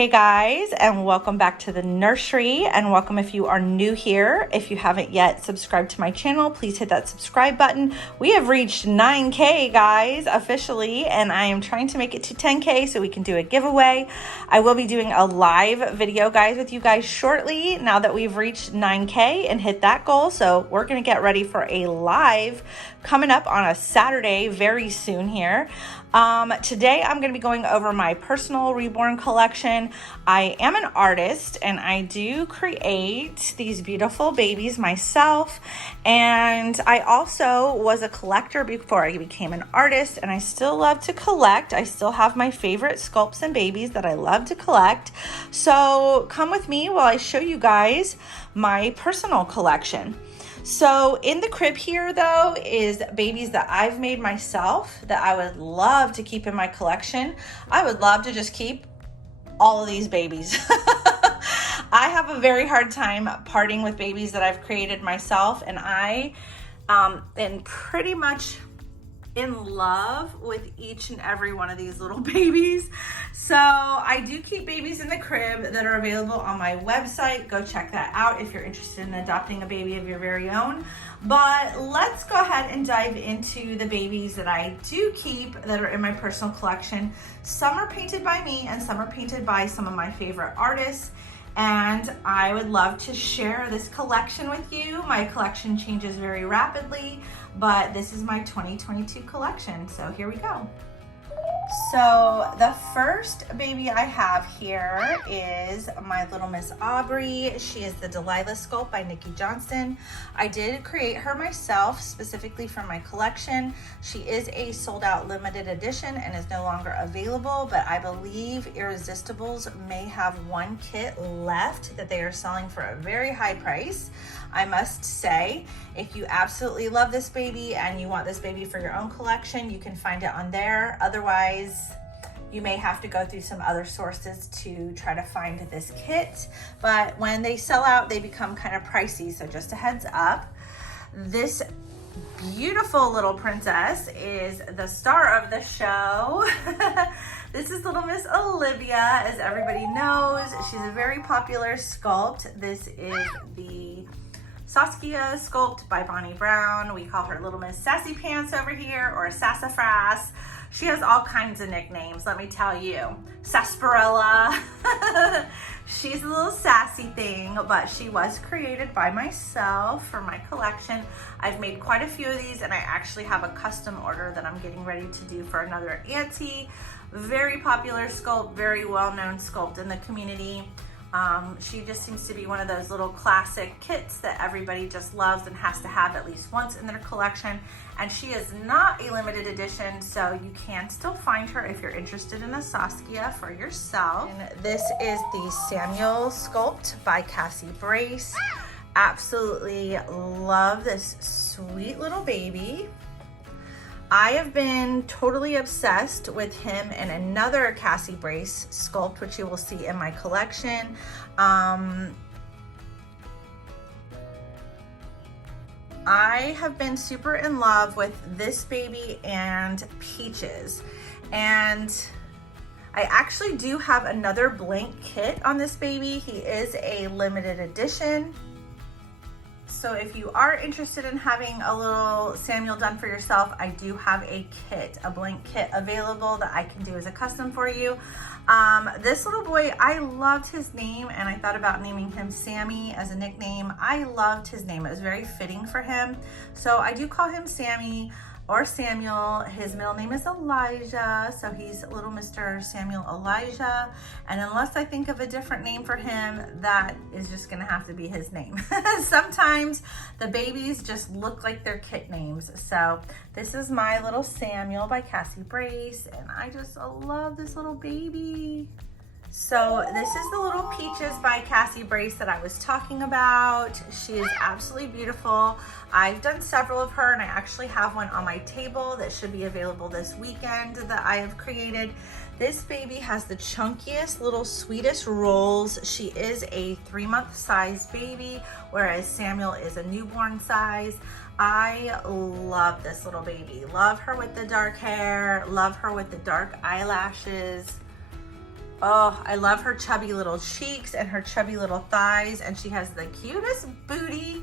Hey guys, and welcome back to the nursery, and welcome if you are new here. If you haven't yet subscribed to my channel, please hit that subscribe button. We have reached 9K guys officially, and I am trying to make it to 10K so we can do a giveaway. I will be doing a live video guys with you guys shortly now that we've reached 9K and hit that goal. So we're going to get ready for a live coming up on a Saturday very soon here. Today I'm going to be going over my personal Reborn collection. I am an artist and I do create these beautiful babies myself, and I also was a collector before I became an artist, and I still love to collect. I still have my favorite sculpts and babies that I love to collect. So come with me while I show you guys my personal collection. So in the crib here though is babies that I've made myself that I would love to keep in my collection. I would love to just keep all of these babies. I have a very hard time parting with babies that I've created myself, and I am pretty much in love with each and every one of these little babies. So I do keep babies in the crib that are available on my website. Go check that out if you're interested in adopting a baby of your very own. But let's go ahead and dive into the babies that I do keep that are in my personal collection. Some are painted by me and some are painted by some of my favorite artists. And I would love to share this collection with you. My collection changes very rapidly, but this is my 2022 collection. So here we go. So the first baby I have here is my little Miss Aubry. She is the Delilah Sculpt by Nikki Johnston. I did create her myself specifically for my collection. She is a sold out limited edition and is no longer available, but I believe Irresistibles may have one kit left that they are selling for a very high price. I must say, if you absolutely love this baby and you want this baby for your own collection, you can find it on there. Otherwise, you may have to go through some other sources to try to find this kit. But when they sell out, they become kind of pricey. So just a heads up. This beautiful little princess is the star of the show. This is little Miss Olivia, as everybody knows. She's a very popular sculpt. This is the Saskia sculpt by Bonnie Brown. We call her Little Miss Sassy Pants over here, or Sassafras. She has all kinds of nicknames, let me tell you. Sarsaparilla. She's a little sassy thing, but she was created by myself for my collection. I've made quite a few of these, and I actually have a custom order that I'm getting ready to do for another auntie. Very popular sculpt, very well-known sculpt in the community. She just seems to be one of those little classic kits that everybody just loves and has to have at least once in their collection. And she is not a limited edition, so you can still find her if you're interested in a Saskia for yourself. And this is the Samuel sculpt by Cassie Brace. Absolutely love this sweet little baby. I have been totally obsessed with him and another Cassie Brace sculpt, which you will see in my collection. I have been super in love with this baby and Peaches. And I actually do have another blank kit on this baby. He is a limited edition. So if you are interested in having a little Samuel done for yourself, I do have a kit, a blank kit available that I can do as a custom for you. This little boy, I loved his name, and I thought about naming him Sammy as a nickname. I loved his name. It was very fitting for him. So I do call him Sammy or Samuel. His middle name is Elijah, so he's little Mr. Samuel Elijah. And unless I think of a different name for him, that is just gonna have to be his name. Sometimes the babies just look like their kit names. So this is my little Samuel by Cassie Brace, and I just love this little baby. So this is the little Peaches by Cassie Brace that I was talking about. She is absolutely beautiful. I've done several of her, and I actually have one on my table that should be available this weekend that I have created. This baby has the chunkiest, little sweetest rolls. She is a 3-month size baby, whereas Samuel is a newborn size. I love this little baby. Love her with the dark hair, love her with the dark eyelashes. Oh, I love her chubby little cheeks and her chubby little thighs, and she has the cutest booty.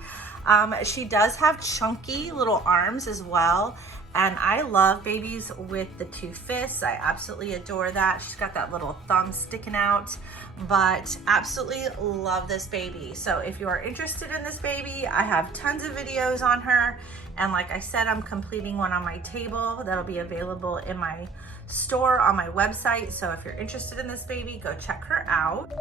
She does have chunky little arms as well, and I love babies with the two fists. I absolutely adore that. She's got that little thumb sticking out, but absolutely love this baby. So if you are interested in this baby, I have tons of videos on her, and like I said, I'm completing one on my table that'll be available in my store on my website. So if you're interested in this baby, go check her out.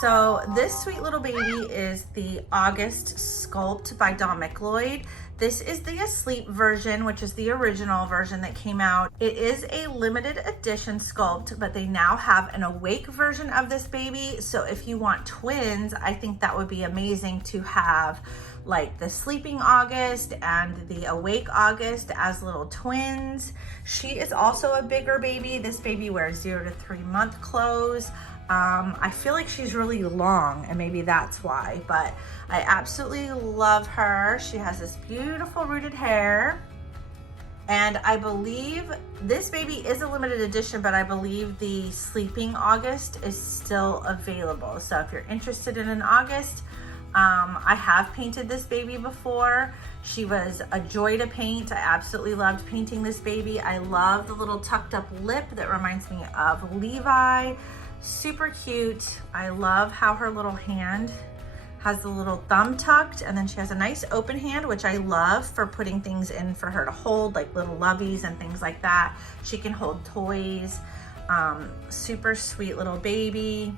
So this sweet little baby is the August Sculpt by Mcleod. This is the asleep version, which is the original version that came out. It is a limited edition Sculpt, but they now have an awake version of this baby. So if you want twins, I think that would be amazing to have like the sleeping August and the awake August as little twins. She is also a bigger baby. This baby wears 0 to 3 month clothes. I feel like she's really long, and maybe that's why, but I absolutely love her. She has this beautiful rooted hair, and I believe this baby is a limited edition, but I believe the sleeping August is still available. So if you're interested in an August, I have painted this baby before. She was a joy to paint. I absolutely loved painting this baby. I love the little tucked up lip that reminds me of Levi. Super cute. I love how her little hand has the little thumb tucked, and then she has a nice open hand, which I love for putting things in for her to hold, like little loveys and things like that. She can hold toys. Super sweet little baby.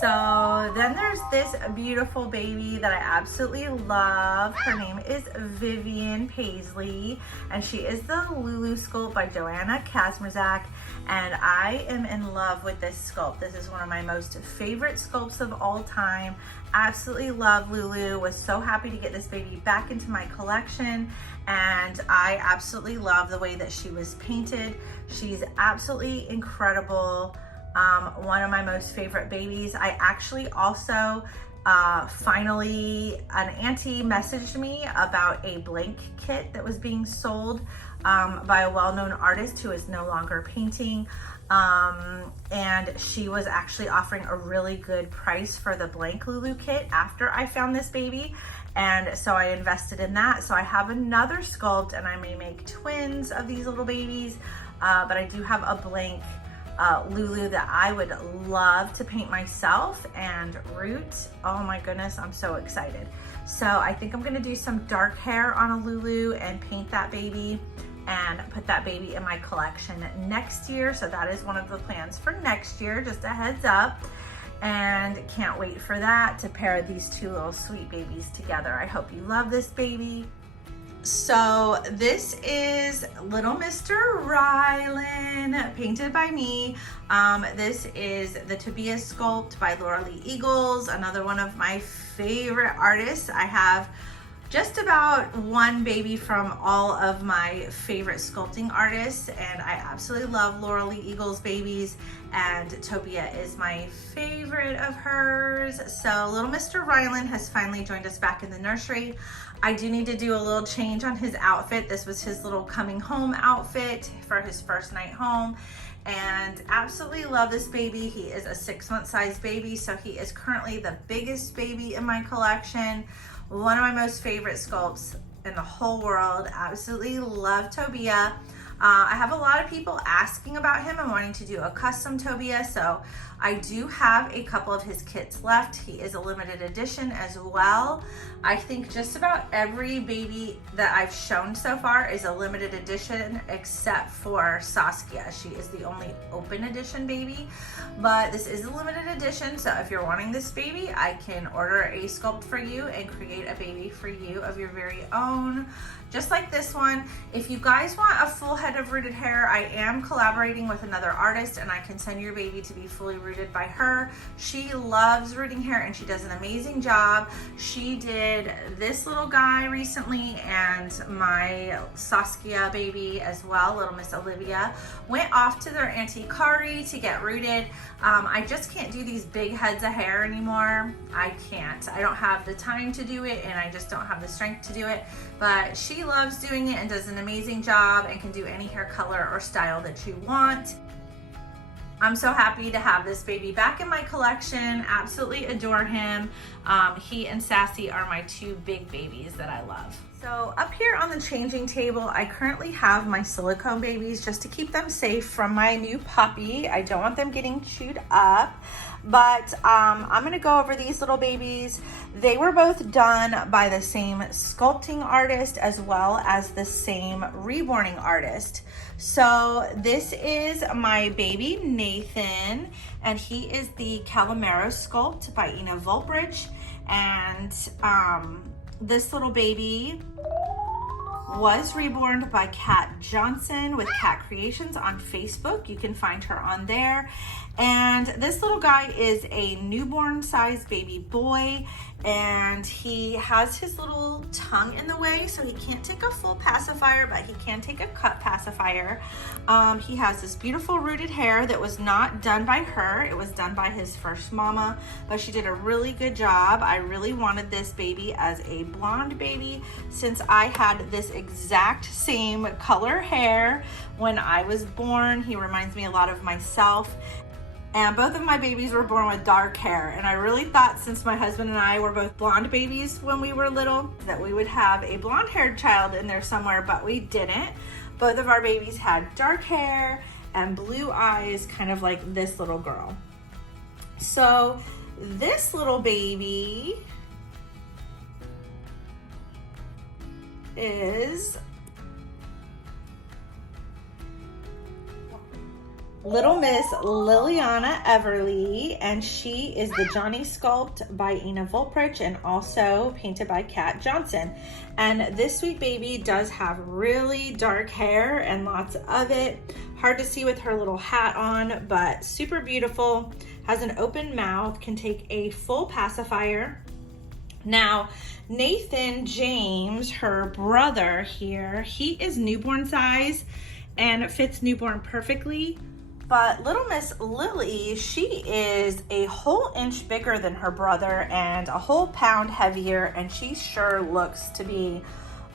So then there's this beautiful baby that I absolutely love. Her name is Vivian Paisley, and she is the Lulu Sculpt by Joanna Kazmierzak, and I am in love with this sculpt. This is one of my most favorite sculpts of all time. Absolutely love Lulu. Was so happy to get this baby back into my collection, and I absolutely love the way that she was painted. She's absolutely incredible. One of my most favorite babies. I actually also finally, an auntie messaged me about a blank kit that was being sold by a well-known artist who is no longer painting, and she was actually offering a really good price for the blank Lulu kit after I found this baby, and so I invested in that. So I have another sculpt, and I may make twins of these little babies, but I do have a blank Lulu that I would love to paint myself and root. Oh my goodness, I'm so excited. So I think I'm gonna do some dark hair on a Lulu and paint that baby and put that baby in my collection next year. So that is one of the plans for next year, just a heads up. And can't wait for that, to pair these two little sweet babies together. I hope you love this baby. So this is Little Mr. Rylan, painted by me. This is the Tobias sculpt by Laura Lee Eagles, another one of my favorite artists. I have just about one baby from all of my favorite sculpting artists, and I absolutely love Laura Lee Eagles babies, and Tobias is my favorite of hers. So Little Mr. Rylan has finally joined us back in the nursery. I do need to do a little change on his outfit. This was his little coming home outfit for his first night home, and absolutely love this baby. He is a 6-month size baby, so he is currently the biggest baby in my collection. One of my most favorite sculpts in the whole world. Absolutely love Tobias. I have a lot of people asking about him and wanting to do a custom Tobias, so I do have a couple of his kits left. He is a limited edition as well. I think just about every baby that I've shown so far is a limited edition except for Saskia. She is the only open edition baby, but this is a limited edition, so if you're wanting this baby, I can order a sculpt for you and create a baby for you of your very own, just like this one. If you guys want a full head of rooted hair, I am collaborating with another artist, and I can send your baby to be fully rooted rooted by her. She loves rooting hair and she does an amazing job. She did this little guy recently, and my Saskia baby as well, little Miss Olivia, went off to their Auntie Kari to get rooted. I just can't do these big heads of hair anymore. I can't. I don't have the time to do it, and I just don't have the strength to do it. But she loves doing it and does an amazing job and can do any hair color or style that you want. I'm so happy to have this baby back in my collection. Absolutely adore him. He and Sassy are my two big babies that I love. So up here on the changing table, I currently have my silicone babies just to keep them safe from my new puppy. I don't want them getting chewed up. But I'm gonna go over these little babies. They were both done by the same sculpting artist as well as the same reborning artist. So this is my baby Nathan, and he is the Calamero sculpt by Ina Volbridge. And this little baby was reborn by Kat Johnson with Kat Creations on Facebook. You can find her on there. And this little guy is a newborn size baby boy, and he has his little tongue in the way, so he can't take a full pacifier, but he can take a cut pacifier. He has this beautiful rooted hair that was not done by her. It was done by his first mama, but she did a really good job. I really wanted this baby as a blonde baby since I had this exact same color hair when I was born. He reminds me a lot of myself. And both of my babies were born with dark hair. And I really thought, since my husband and I were both blonde babies when we were little, that we would have a blonde haired child in there somewhere, but we didn't. Both of our babies had dark hair and blue eyes, kind of like this little girl. So this little baby is Little Miss Liliana Everly, and she is the Johnny Sculpt by Ina Volbridge and also painted by Kat Johnson. And this sweet baby does have really dark hair and lots of it. Hard to see with her little hat on, but super beautiful. Has an open mouth, can take a full pacifier. Now, Nathan James, her brother here, he is newborn size and fits newborn perfectly. But little Miss Lily, she is a whole inch bigger than her brother and a whole pound heavier, and she sure looks to be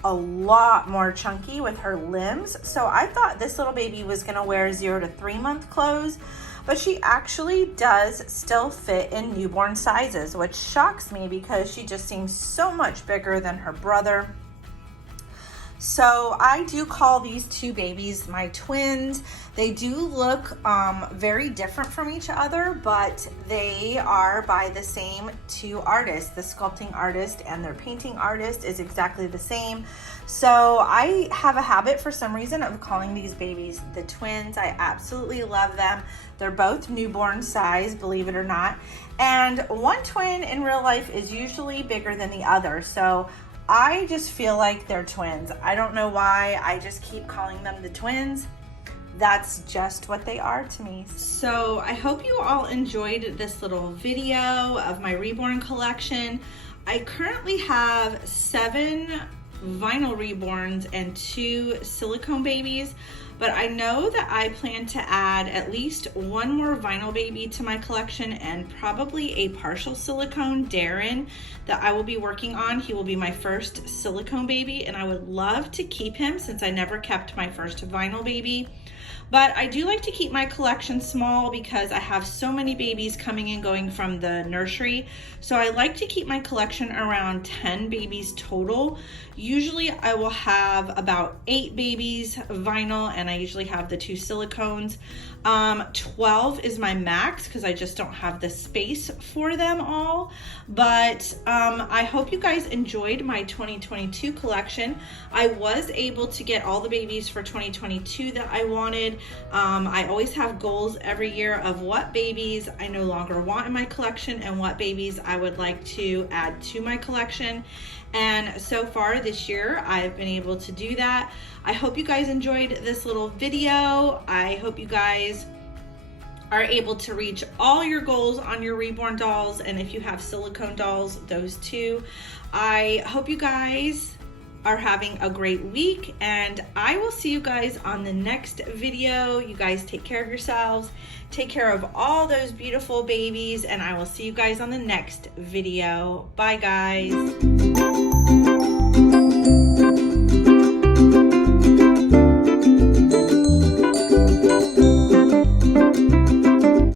a lot more chunky with her limbs. So I thought this little baby was gonna wear 0 to 3 month clothes, but she actually does still fit in newborn sizes, which shocks me because she just seems so much bigger than her brother. So I do call these two babies my twins. They do look very different from each other, but they are by the same two artists. The sculpting artist and their painting artist is exactly the same. So I have a habit for some reason of calling these babies the twins. I absolutely love them. They're both newborn size, believe it or not. And one twin in real life is usually bigger than the other. So I just feel like they're twins. I don't know why, I just keep calling them the twins. That's just what they are to me. So I hope you all enjoyed this little video of my Reborn collection. I currently have 7 vinyl reborns and 2 silicone babies, but I know that I plan to add at least 1 more vinyl baby to my collection and probably a partial silicone Darren that I will be working on. He will be my first silicone baby, and I would love to keep him since I never kept my first vinyl baby. But I do like to keep my collection small because I have so many babies coming and going from the nursery. So I like to keep my collection around 10 babies total. Usually I will have about 8 babies vinyl, and I usually have the 2 silicones. 12 is my max because I just don't have the space for them all. But I hope you guys enjoyed my 2022 collection. I was able to get all the babies for 2022 that I wanted. I always have goals every year of what babies I no longer want in my collection and what babies I would like to add to my collection. And so far this year, I've been able to do that. I hope you guys enjoyed this little video. I hope you guys are able to reach all your goals on your Reborn dolls, and if you have silicone dolls, those too. I hope you guys are having a great week, and I will see you guys on the next video. You guys take care of yourselves, take care of all those beautiful babies, and I will see you guys on the next video. Bye guys.